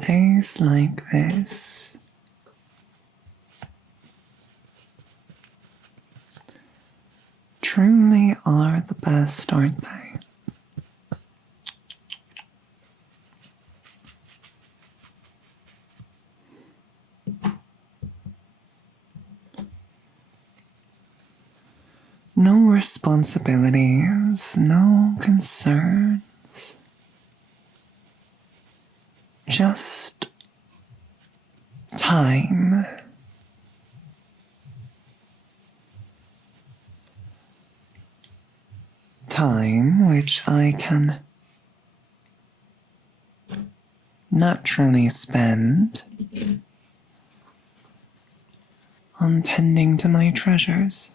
Days like this truly are the best, aren't they? No responsibilities, no concerns. Just time. Time which I can naturally spend on tending to my treasures.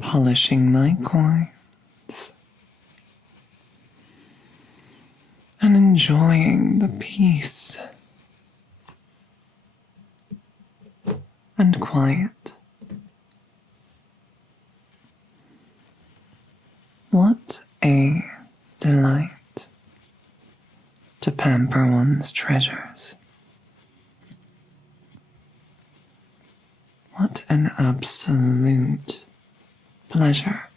Polishing my coins and enjoying the peace and quiet. What a delight to pamper one's treasures. What an absolute pleasure.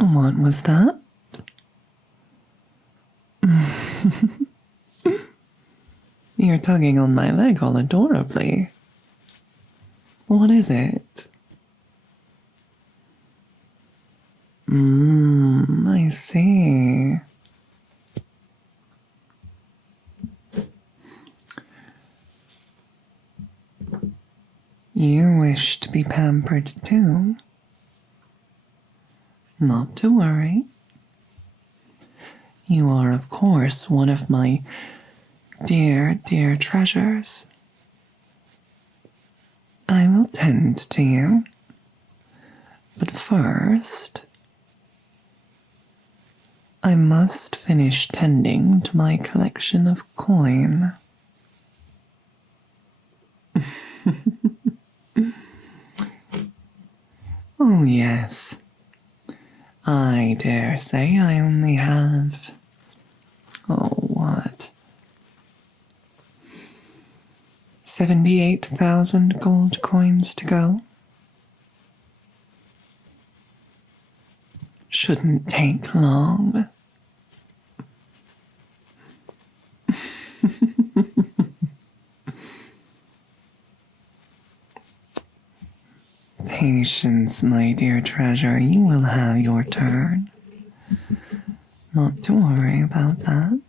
What was that? You're tugging on my leg all adorably. What is it? I see. You wish to be pampered too? Not to worry. You are, of course, one of my dear, dear treasures. I will tend to you. But first, I must finish tending to my collection of coin. Oh, yes. I dare say I only have, 78,000 gold coins to go? Shouldn't take long. Patience, my dear treasure, you will have your turn. Not to worry about that.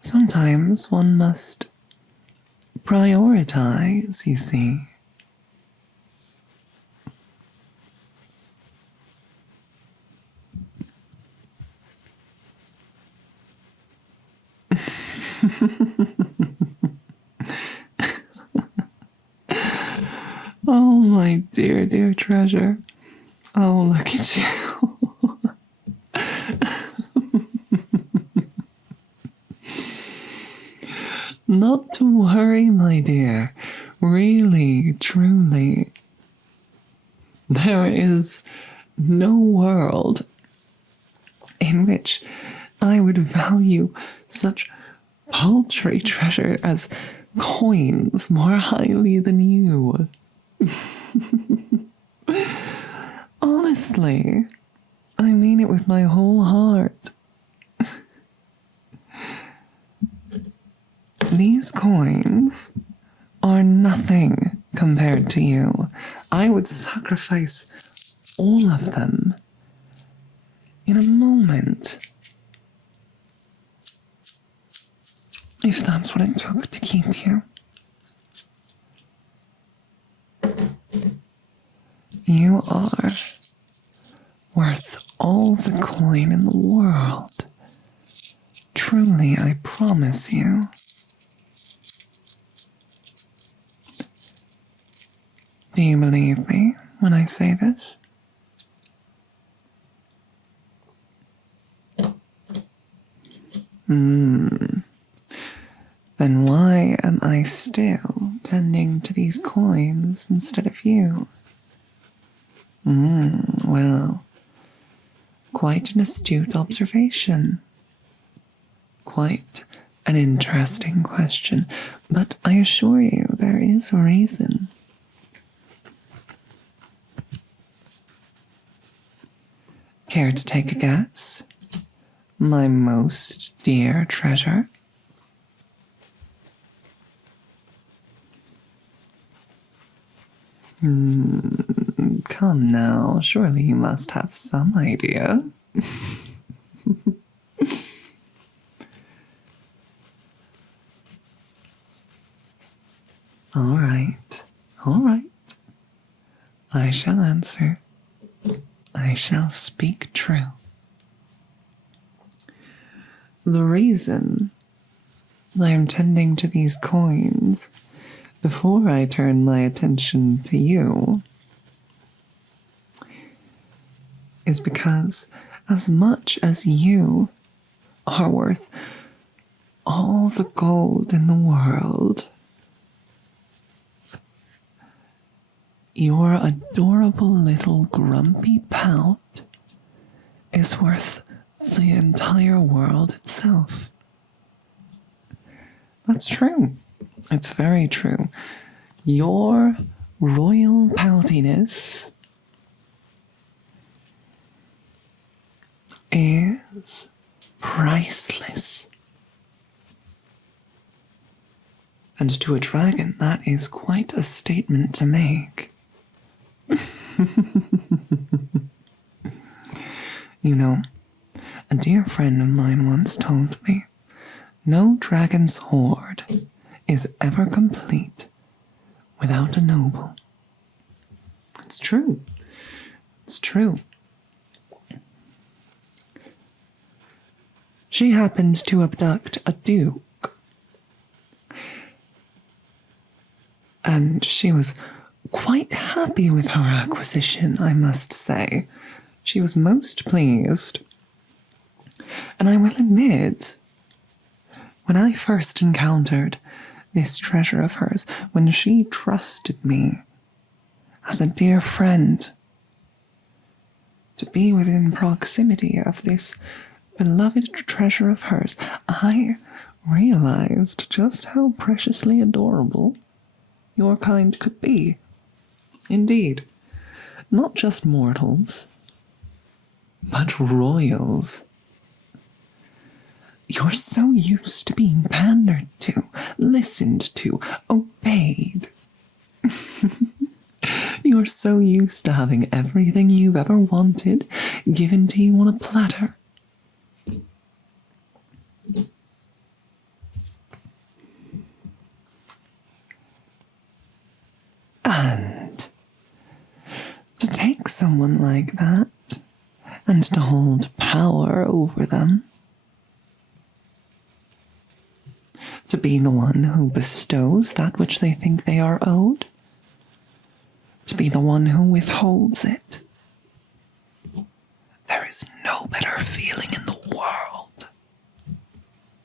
Sometimes one must prioritize, you see. Oh, my dear, dear treasure. Oh, look at you. Not to worry, my dear. Really, truly. There is no world in which I would value such paltry treasure as coins more highly than you. Honestly, I mean it with my whole heart. These coins are nothing compared to you. I would sacrifice all of them in a moment, if that's what it took to keep you. You are worth all the coin in the world. Truly, I promise you. Do you believe me when I say this? Then why am I still tending to these coins instead of you? Well, quite an astute observation. Quite an interesting question, but I assure you there is a reason. Care to take a guess, my most dear treasure? Come now, surely you must have some idea. All right. I shall answer. I shall speak true. The reason I am tending to these coins before I turn my attention to you is because as much as you are worth all the gold in the world, your adorable little grumpy pout is worth the entire world itself. That's true. It's very true. Your royal poutiness is priceless. And to a dragon, that is quite a statement to make. You know, a dear friend of mine once told me, no dragon's hoard is ever complete without a noble. It's true. It's true. She happened to abduct a duke, and she was quite happy with her acquisition, I must say. She was most pleased. And I will admit, when I first encountered this treasure of hers, when she trusted me as a dear friend to be within proximity of this beloved treasure of hers, I realized just how preciously adorable your kind could be. Indeed, not just mortals, but royals. You're so used to being pandered to, listened to, obeyed. You're so used to having everything you've ever wanted given to you on a platter. And to take someone like that and to hold power over them, to be the one who bestows that which they think they are owed, to be the one who withholds it. There is no better feeling in the world.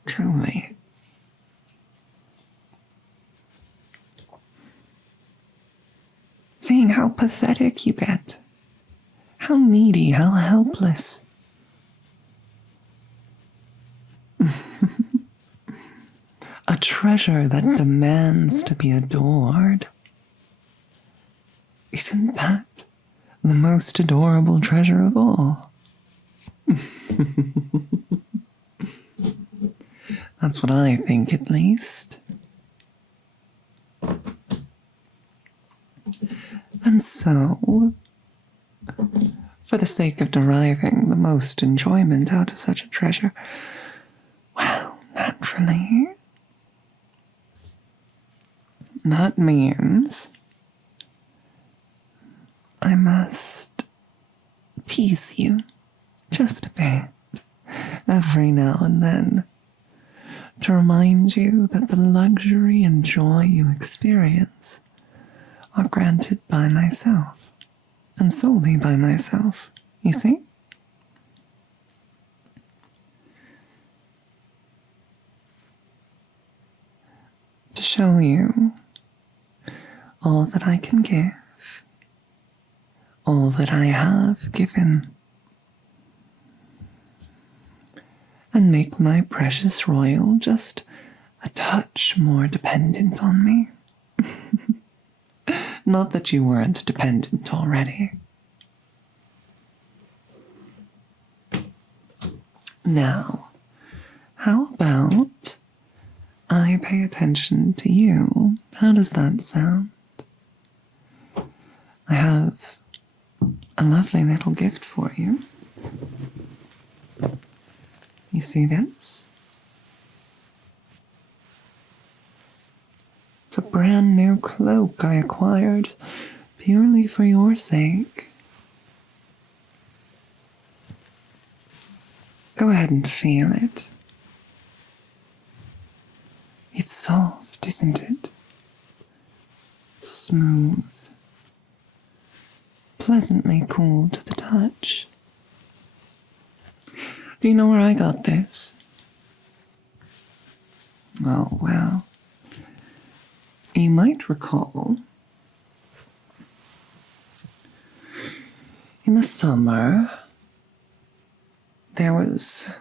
Truly. Seeing how pathetic you get. How needy, how helpless. A treasure that demands to be adored. Isn't that the most adorable treasure of all? That's what I think, at least. And so, for the sake of deriving the most enjoyment out of such a treasure, well, naturally, that means I must tease you just a bit every now and then to remind you that the luxury and joy you experience are granted by myself, and solely by myself, you see? to show you all that I can give, all that I have given, and make my precious royal just a touch more dependent on me. Not that you weren't dependent already. Now, how about I pay attention to you? How does that sound? I have a lovely little gift for you. You see this? It's a brand new cloak I acquired purely for your sake. Go ahead and feel it. It's soft, isn't it? Smooth. Pleasantly cool to the touch. Do you know where I got this? Oh, well. You might recall in the summer there was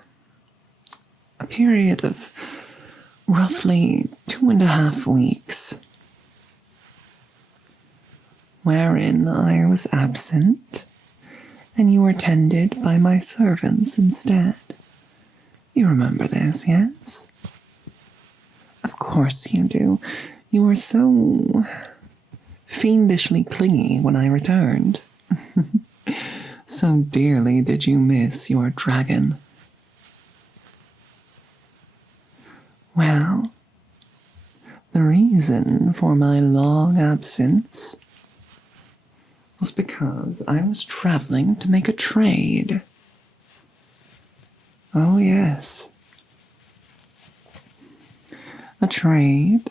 a period of roughly 2.5 weeks wherein I was absent and you were tended by my servants instead. You remember this, yes? Of course you do. You were so fiendishly clingy when I returned. So dearly did you miss your dragon. Well, the reason for my long absence was because I was traveling to make a trade. Oh, yes. A trade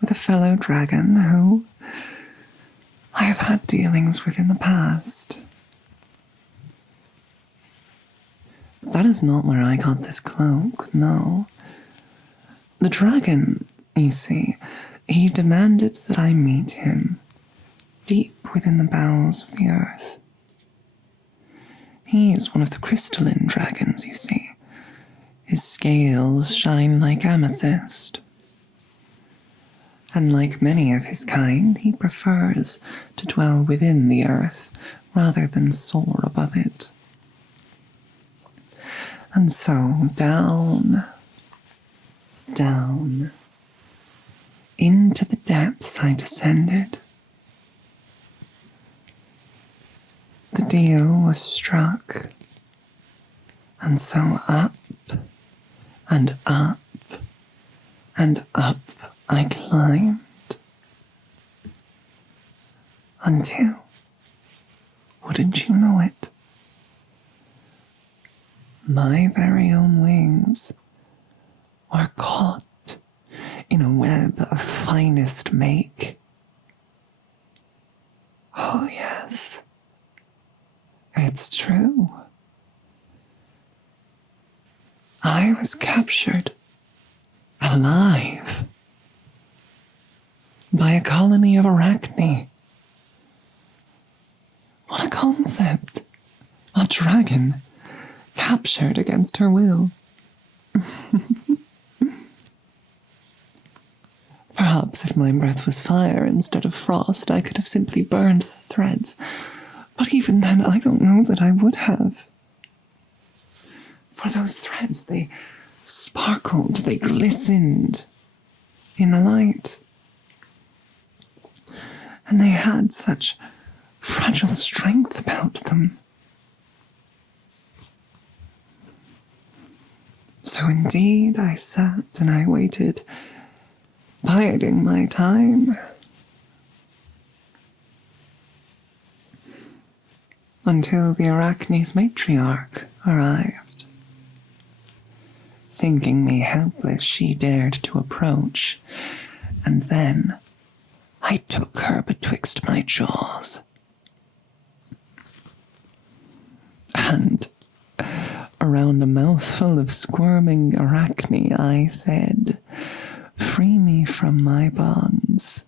with a fellow dragon who I have had dealings with in the past. That is not where I got this cloak, no. The dragon, you see, he demanded that I meet him deep within the bowels of the earth. He is one of the crystalline dragons, you see. His scales shine like amethyst. And like many of his kind, he prefers to dwell within the earth rather than soar above it. And so down, down, into the depths I descended. The deal was struck, and so up, and up, and up I climbed, until, wouldn't you know it, my very own wings were caught in a web of finest make. Oh yes, it's true. I was captured, alive, by a colony of arachne. What a concept! A dragon captured against her will. Perhaps if my breath was fire instead of frost, I could have simply burned the threads. But even then, I don't know that I would have. For those threads, they sparkled, they glistened in the light. And they had such fragile strength about them. So indeed, I sat and I waited, biding my time, until the Arachne's matriarch arrived. Thinking me helpless, she dared to approach, and then I took her betwixt my jaws. And around a mouthful of squirming arachne, I said, "Free me from my bonds,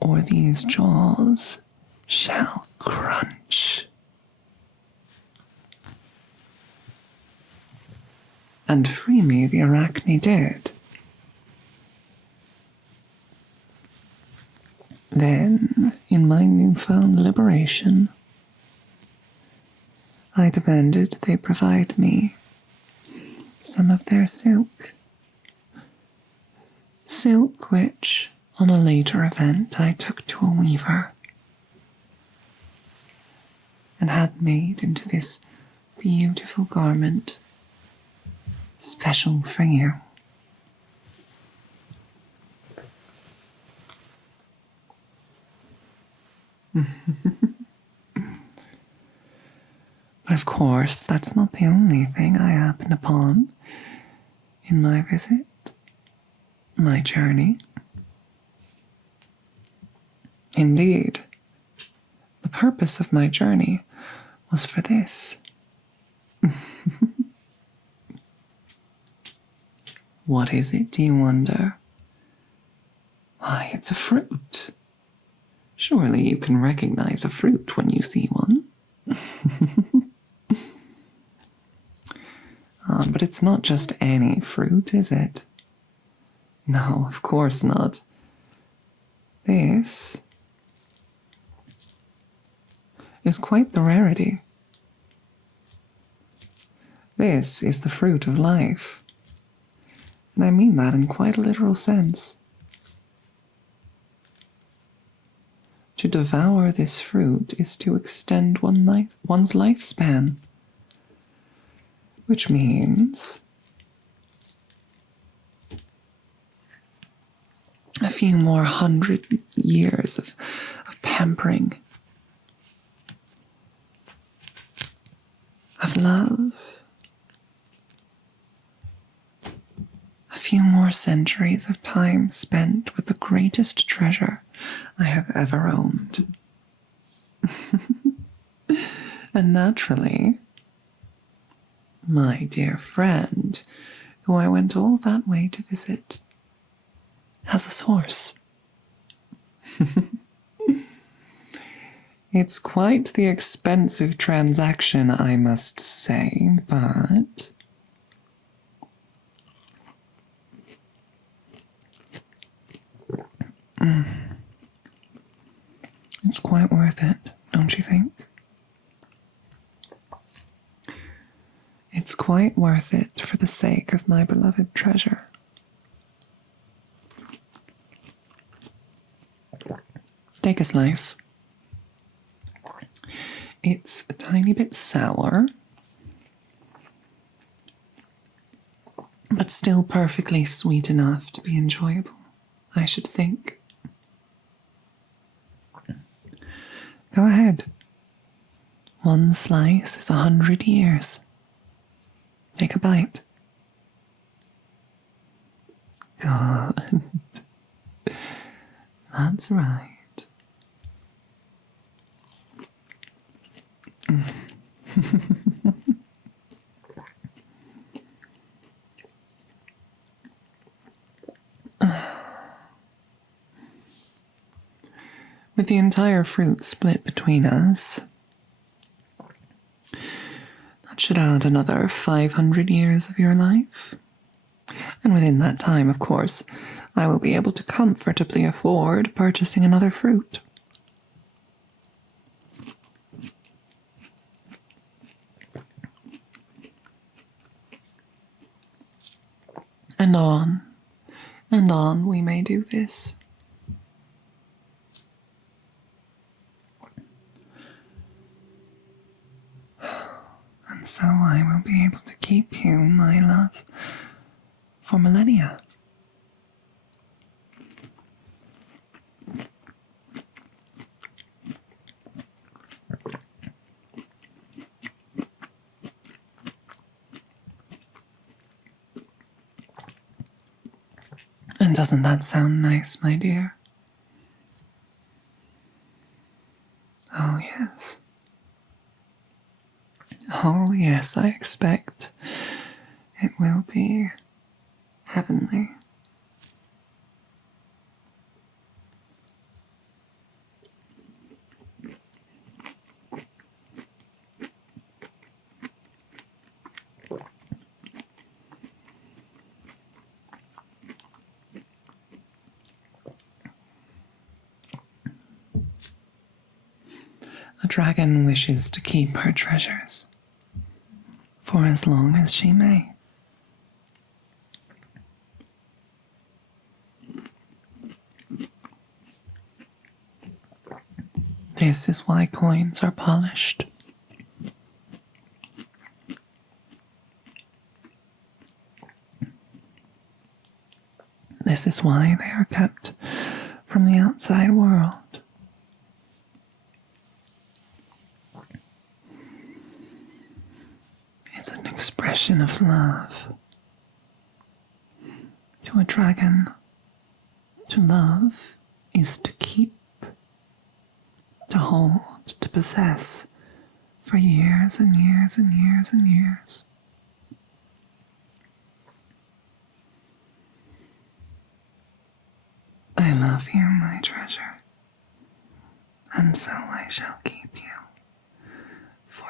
or these jaws shall crunch." And free me the arachne did. Then, in my newfound liberation, I demanded they provide me some of their silk. Silk which, on a later event, I took to a weaver and had made into this beautiful garment special for you. But of course, that's not the only thing I happened upon in my visit, my journey. Indeed, the purpose of my journey was for this. What is it, do you wonder? Why, it's a fruit. Surely you can recognize a fruit when you see one. But it's not just any fruit, is it? No, of course not. This is quite the rarity. This is the fruit of life. And I mean that in quite a literal sense. To devour this fruit is to extend one's lifespan, which means a few more 100 years of pampering, of love, a few more centuries of time spent with the greatest treasure I have ever owned. And naturally, my dear friend, who I went all that way to visit, has a source. It's quite the expensive transaction, I must say, but it's quite worth it, don't you think? It's quite worth it for the sake of my beloved treasure. Take a slice. It's a tiny bit sour, but still perfectly sweet enough to be enjoyable, I should think. Go ahead. One slice is 100 years. Take a bite. Good. That's right. With the entire fruit split between us, that should add another 500 years of your life. And within that time, of course, I will be able to comfortably afford purchasing another fruit. And on we may do this. And so I will be able to keep you, my love, for millennia. And doesn't that sound nice, my dear? Oh, yes. Oh, yes. yes, I expect it will be heavenly. A dragon wishes to keep her treasures for as long as she may. This is why coins are polished. This is why they are kept from the outside world. It's an expression of love. To a dragon, to love is to keep, to hold, to possess for years and years and years and years. I love you, my treasure, and so I shall keep you for